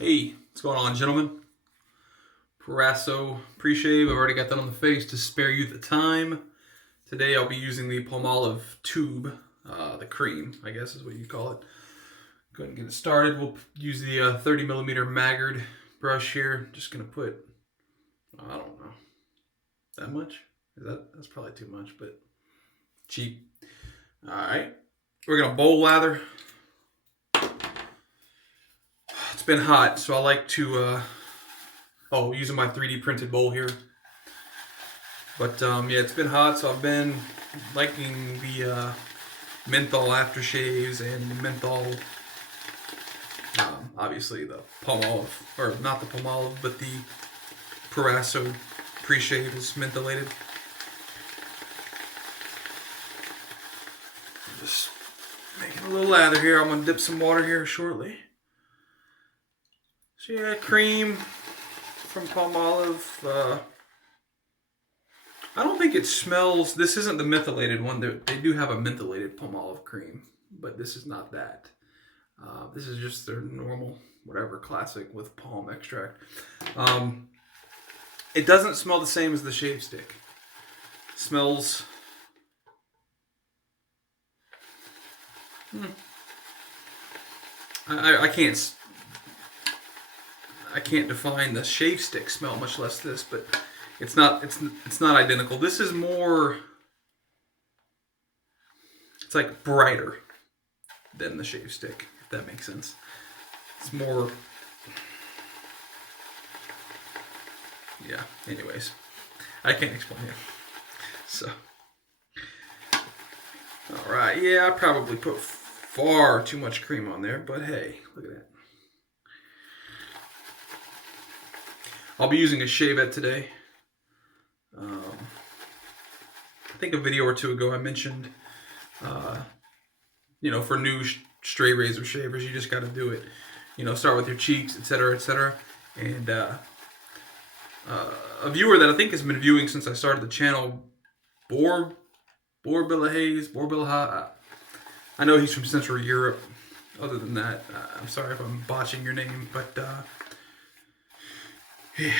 Hey, what's going on, gentlemen? Proraso Preshave. I've already got that on the face to spare you the time. Today I'll be using the Palmolive tube, the cream, I guess is what you call it. Go ahead and get it started. We'll use the 30 millimeter Maggard brush here. Just gonna put, I don't know, that much? That's probably too much, but cheap. All right, we're gonna bowl lather. It's been hot, so I like to, using my 3D printed bowl here. But yeah, it's been hot, so I've been liking the menthol aftershaves and the menthol, obviously the Palmolive, or not the Palmolive, but the Proraso pre-shave is mentholated. Just making a little lather here. I'm gonna dip some water here shortly. So yeah, cream from Palmolive. I don't think it smells. This isn't the mentholated one. They do have a mentholated Palmolive cream, but this is not that. This is just their normal, whatever, classic with palm extract. It doesn't smell the same as the shave stick. It smells. I can't define the shave stick smell, much less this, but it's not identical. This is more, it's like brighter than the shave stick, if that makes sense. It's more, yeah, anyways. I can't explain it. So, alright, yeah, I probably put far too much cream on there, but hey, look at that. I'll be using a Shavette today. I think a video or two ago I mentioned, for new straight razor shavers, you just got to do it. Start with your cheeks, etc., etc. And a viewer that I think has been viewing since I started the channel, Borbillahaze, I know he's from Central Europe. Other than that, I'm sorry if I'm botching your name, but yeah.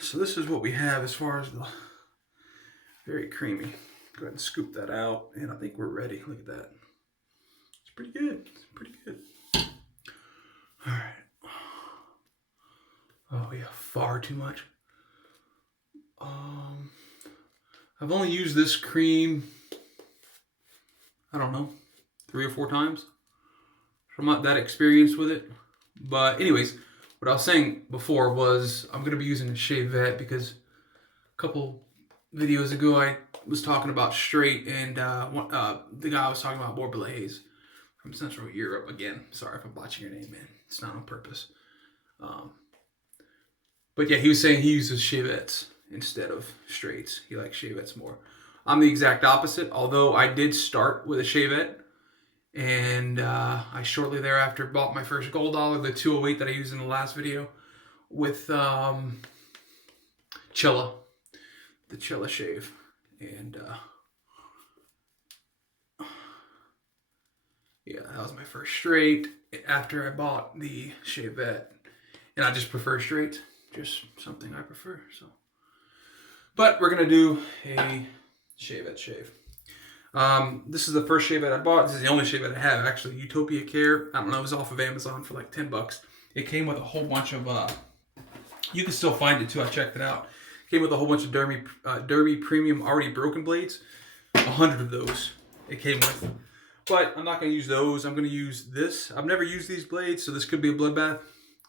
So this is what we have as far as the very creamy. Go ahead and scoop that out, and I think we're ready. Look at that. It's pretty good. It's pretty good. All right. Oh yeah, far too much. I've only used this cream, I don't know, 3 or 4 times. I'm not that experienced with it. But anyways, what I was saying before was I'm going to be using a Shavette because a couple videos ago I was talking about straight, and the guy was talking about Borbillahaze from Central Europe. Again, sorry if I'm botching your name, man. It's not on purpose. But yeah, he was saying he uses Shavettes instead of straights. He likes Shavettes more. I'm the exact opposite, although I did start with a Shavette. And I shortly thereafter bought my first gold dollar, the 208 that I used in the last video, with Cella, the Cella shave. And yeah, that was my first straight after I bought the Shavette. And I just prefer straight, just something I prefer. So, but we're gonna do a Shavette shave. This is the first Shavette I bought. This is the only Shavette I have, actually. Utopia Care. I don't know. It was off of Amazon for like $10. It came with a whole bunch of, you can still find it too. I checked it out. It came with a whole bunch of Derby Premium already broken blades. 100 of those it came with. But I'm not going to use those. I'm going to use this. I've never used these blades, so this could be a bloodbath.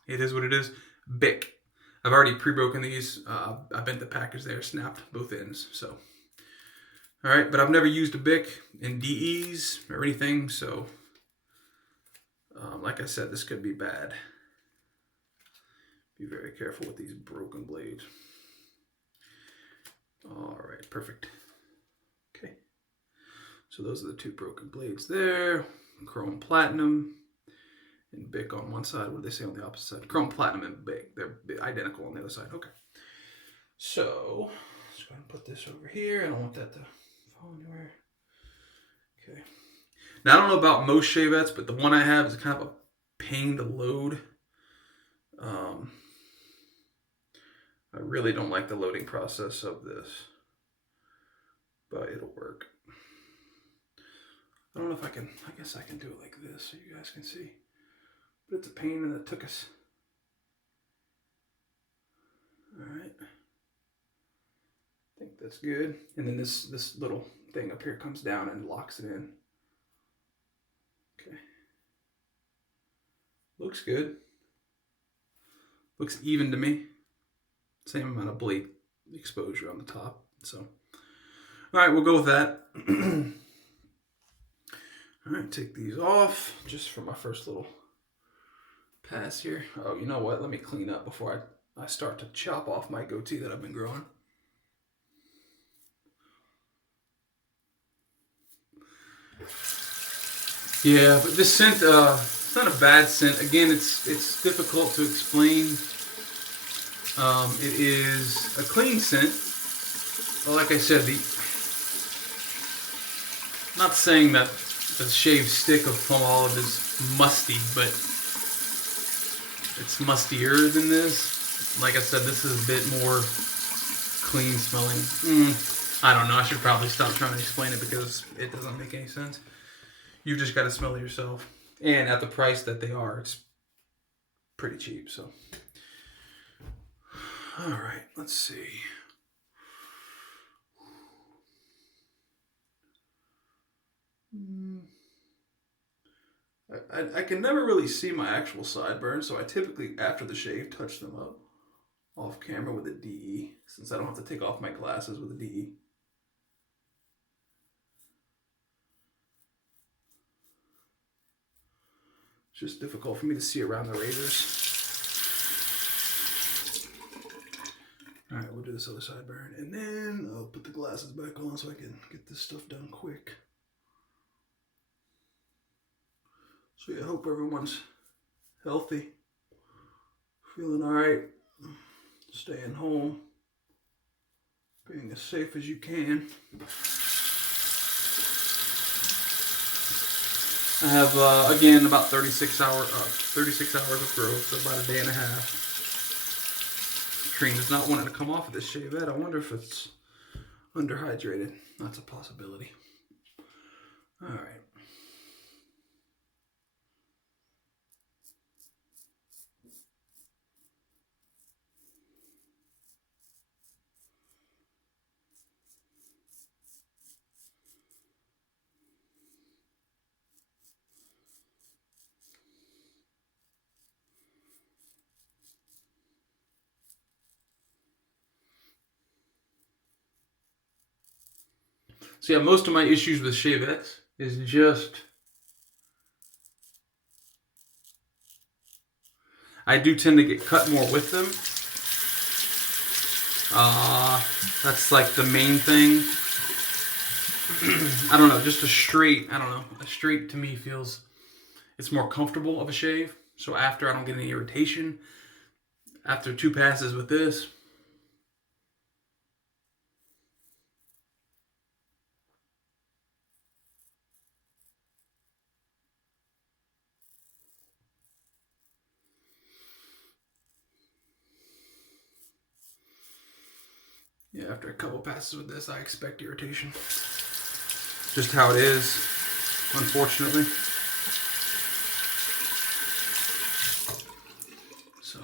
It is what it is. Bic. I've already pre-broken these. I bent the package there, snapped both ends, so. Alright, but I've never used a Bic in DEs or anything, so like I said, this could be bad. Be very careful with these broken blades. Alright, perfect. Okay. So those are the 2 broken blades there. Chrome Platinum and Bic on one side. What do they say on the opposite side? Chrome Platinum and Bic. They're identical on the other side. Okay. So, let's go ahead and put this over here. I don't want that to anywhere. Okay. Now I don't know about most Shavettes, but the one I have is kind of a pain to load. I really don't like the loading process of this, but it'll work. I don't know if I can, I guess I can do it like this so you guys can see. But it's a pain and it took us. Alright. I think that's good. And then this little thing up here comes down and locks it in. Okay. Looks good. Looks even to me. Same amount of blade exposure on the top. So, alright, we'll go with that. Alright, take these off just for my first little pass here. Oh, you know what? Let me clean up before I start to chop off my goatee that I've been growing. Yeah, but this scent, it's not a bad scent. Again, it's difficult to explain. It is a clean scent. But like I said, not saying that the shaved stick of Palmolive is musty, but it's mustier than this. Like I said, this is a bit more clean smelling. I don't know. I should probably stop trying to explain it because it doesn't make any sense. You've just got to smell it yourself. And at the price that they are, it's pretty cheap. So, all right, let's see. I can never really see my actual sideburns, so I typically, after the shave, touch them up off camera with a DE, since I don't have to take off my glasses with a DE. It's just difficult for me to see around the razors. Alright, we'll do this other sideburn, and then I'll put the glasses back on so I can get this stuff done quick. So yeah, I hope everyone's healthy, feeling alright, staying home, being as safe as you can. I have, again, about 36 hours of growth, so about a day and a half. Cream is not wanting to come off of this Shavette. I wonder if it's underhydrated. That's a possibility. All right. So yeah, most of my issues with Shavettes is just, I do tend to get cut more with them. That's like the main thing. I don't know, just a straight to me feels, it's more comfortable of a shave. So after, I don't get any irritation. After 2 passes with this, yeah, after a couple passes with this, I expect irritation. Just how it is, unfortunately. So.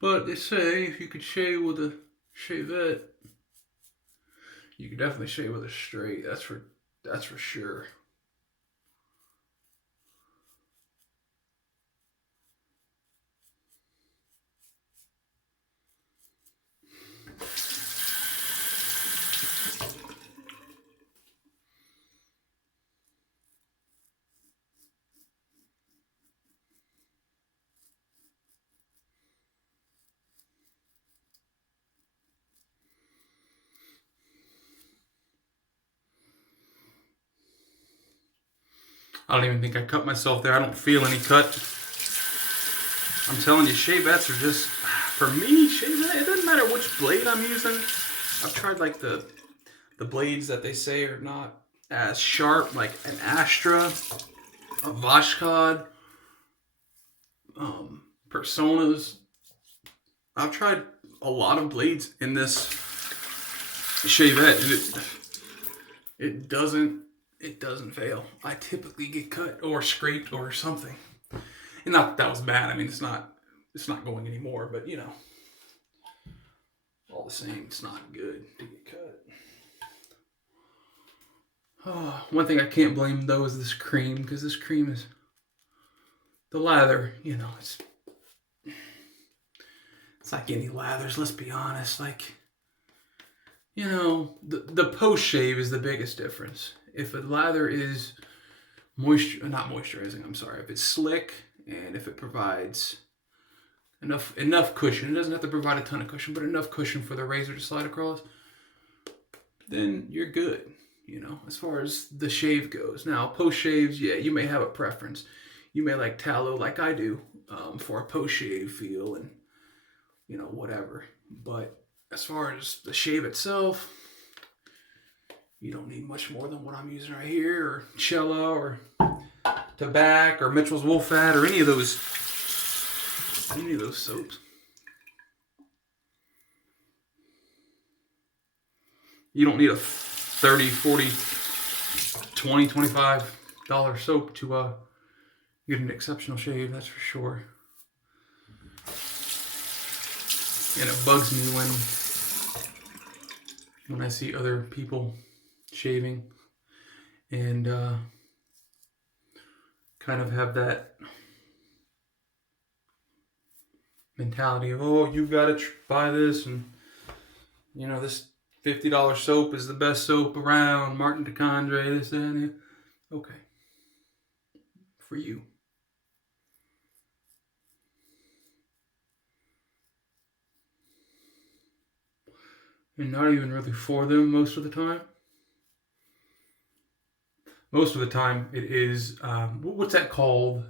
But they say if you could shave with a Shavette, you could definitely shave with a straight. That's for sure. I don't even think I cut myself there. I don't feel any cut. I'm telling you, Shavettes are just, for me, Shavette, it doesn't matter which blade I'm using. I've tried like the blades that they say are not as sharp, like an Astra, a Vashkod, Personas. I've tried a lot of blades in this Shavette, and it doesn't fail. I typically get cut or scraped or something. And not that was bad. I mean, it's not going anymore, but you know, all the same, it's not good to get cut. Oh, one thing I can't blame though is this cream, because this cream is the lather. You know, it's like any lathers. Let's be honest. Like, you know, the post shave is the biggest difference. If a lather is not moisturizing, I'm sorry. If it's slick and if it provides enough cushion, it doesn't have to provide a ton of cushion, but enough cushion for the razor to slide across, then you're good. You know, as far as the shave goes. Now, post shaves, yeah, you may have a preference. You may like tallow, like I do, for a post shave feel and, you know, whatever. But as far as the shave itself, you don't need much more than what I'm using right here, or Cella, or Tabac, or Mitchell's Wolfat, or any of those soaps. You don't need a $30, $40, $20, $25 soap to get an exceptional shave, that's for sure. And it bugs me when I see other people shaving and kind of have that mentality of, oh, you gotta buy this, and you know, this $50 soap is the best soap around, Martin DeCondre, this, that, and that. Okay. For you. And not even really for them most of the time. Most of the time it is, what's that called?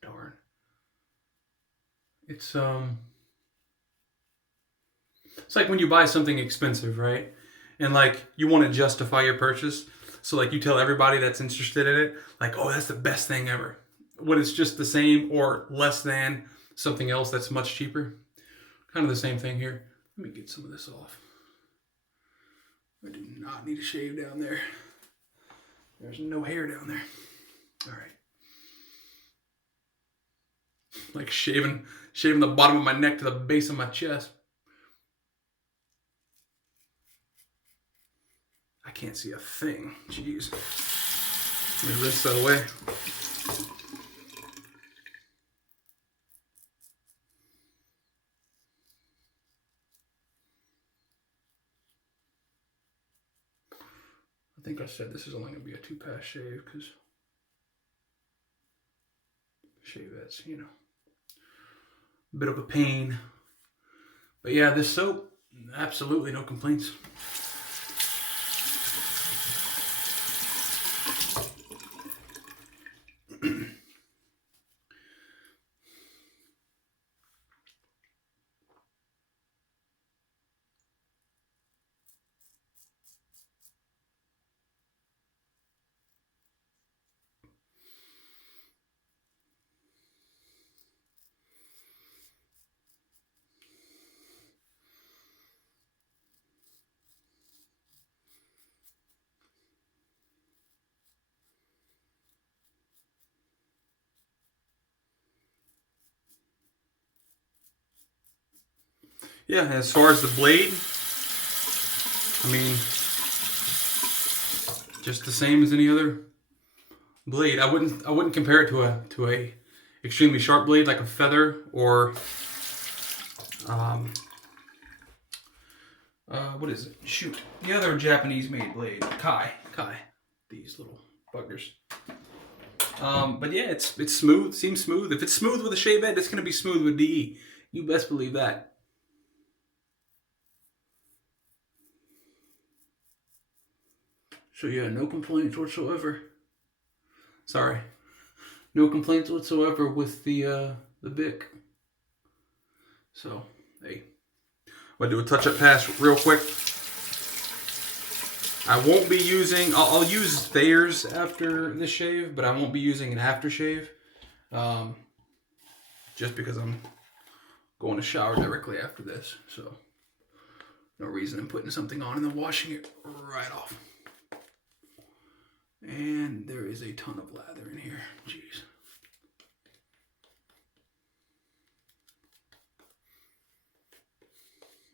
Darn. It's like when you buy something expensive, right? And like you want to justify your purchase. So like you tell everybody that's interested in it, like, oh, that's the best thing ever. When it's just the same or less than something else that's much cheaper. Kind of the same thing here. Let me get some of this off. I do not need a shave down there. There's no hair down there. All right. Like shaving the bottom of my neck to the base of my chest. I can't see a thing. Jeez. Let me rinse that away. I think I said this is only going to be a 2-pass shave because Shavette's, you know, a bit of a pain. But yeah, this soap, absolutely no complaints. Yeah, as far as the blade, I mean, just the same as any other blade. I wouldn't compare it to a extremely sharp blade like a feather or what is it? Shoot, the other Japanese made blade, Kai. These little buggers. But yeah, it's smooth. Seems smooth. If it's smooth with a Shavette, it's gonna be smooth with DE. You best believe that. So yeah, no complaints whatsoever. Sorry, no complaints whatsoever with the Bic. So hey, I'm gonna do a touch-up pass real quick. I won't be using, I'll use Thayers after this shave, but I won't be using an aftershave. Just because I'm going to shower directly after this. So no reason in putting something on and then washing it right off. And there is a ton of lather in here. Jeez.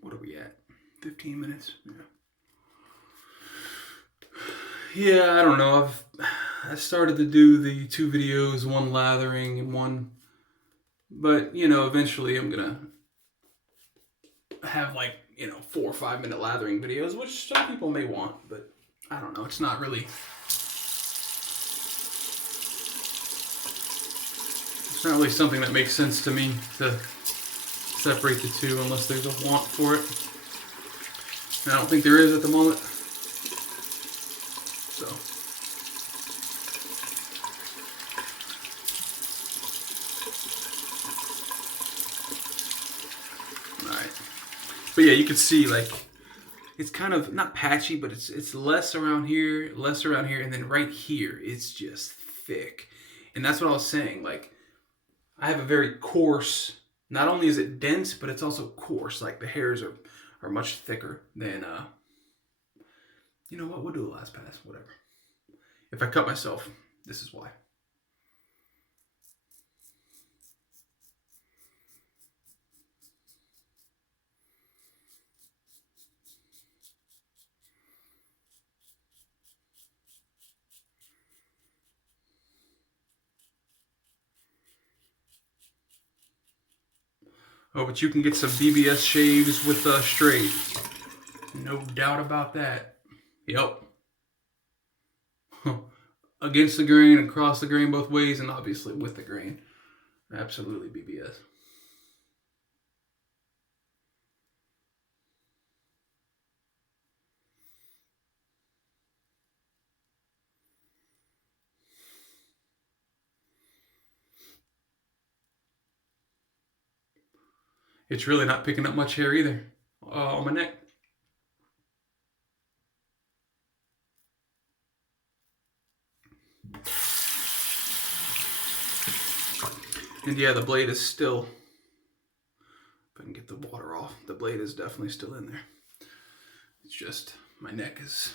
What are we at? 15 minutes? Yeah, I don't know. I started to do the 2 videos, one lathering and one, but you know, eventually I'm gonna have like, you know, 4 or 5 minute lathering videos, which some people may want, but I don't know. It's not really something that makes sense to me to separate the 2 unless there's a want for it. And I don't think there is at the moment. So. Alright. But yeah, you can see like it's kind of not patchy, but it's less around here, and then right here it's just thick. And that's what I was saying, like I have a very coarse, not only is it dense, but it's also coarse. Like the hairs are much thicker than, you know what, we'll do a last pass, whatever. If I cut myself, this is why. Oh, but you can get some BBS shaves with straight. No doubt about that. Yep. Against the grain, across the grain both ways, and obviously with the grain. Absolutely BBS. It's really not picking up much hair either on my neck. And yeah, the blade is still, if I can get the water off, the blade is definitely still in there. It's just, my neck is,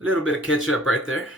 a little bit of ketchup right there.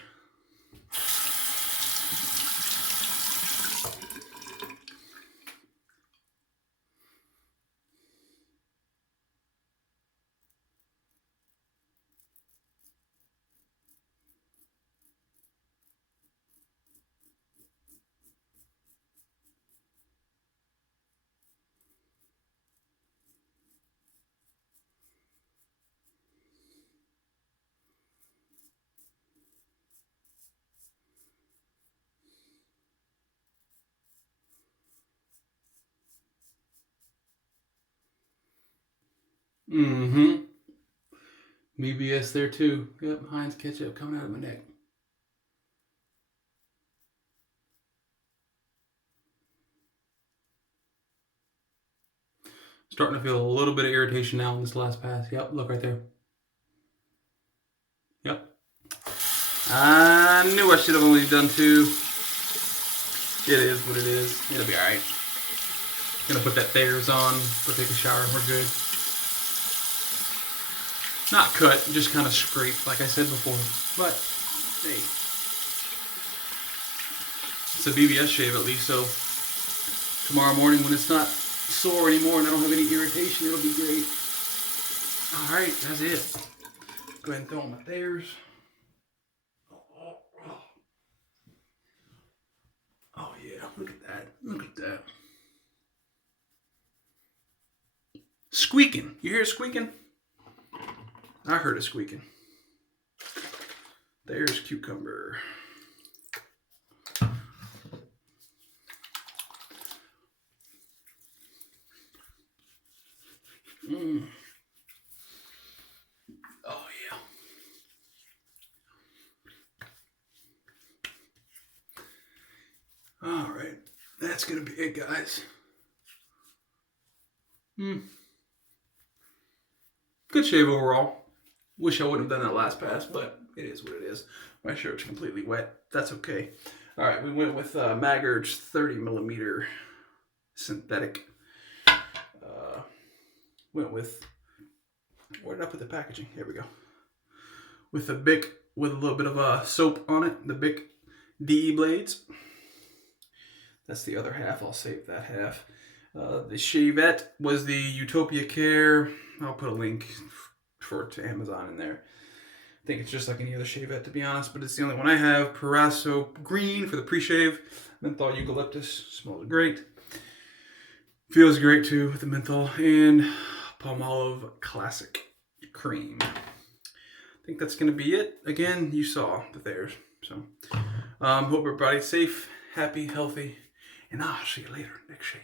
Mm-hmm. BBS there too. Yep, Heinz ketchup coming out of my neck. Starting to feel a little bit of irritation now in this last pass. Yep, look right there. Yep. I knew I should have only done 2. It is what it is. It'll be alright. Gonna put that Thayers on, go take a shower, and we're good. Not cut, just kind of scrape, like I said before. But, hey. It's a BBS shave at least, so tomorrow morning when it's not sore anymore and I don't have any irritation, it'll be great. Alright, that's it. Go ahead and throw on my Thayers. Oh yeah, look at that. Look at that. Squeaking. You hear it squeaking? I heard it squeaking. There's cucumber. Oh yeah. All right, that's gonna be it, guys. Good shave overall. Wish I wouldn't have done that last pass, but it is what it is. My shirt's completely wet. That's okay. All right, we went with Maggard's 30mm synthetic. Went with, where did I put the packaging? Here we go. With a Bic with a little bit of soap on it. The Bic DE blades. That's the other half. I'll save that half. The Shavette was the Utopia Care. I'll put a link to Amazon in there. I think it's just like any other Shavette, to be honest, but it's the only one I have. Proraso green for the pre-shave. Menthol eucalyptus. Smells great. Feels great too with the menthol. And Palmolive classic cream. I think that's going to be it. Again, you saw the Thayers. So, hope everybody's safe, happy, healthy, and I'll see you later next shave.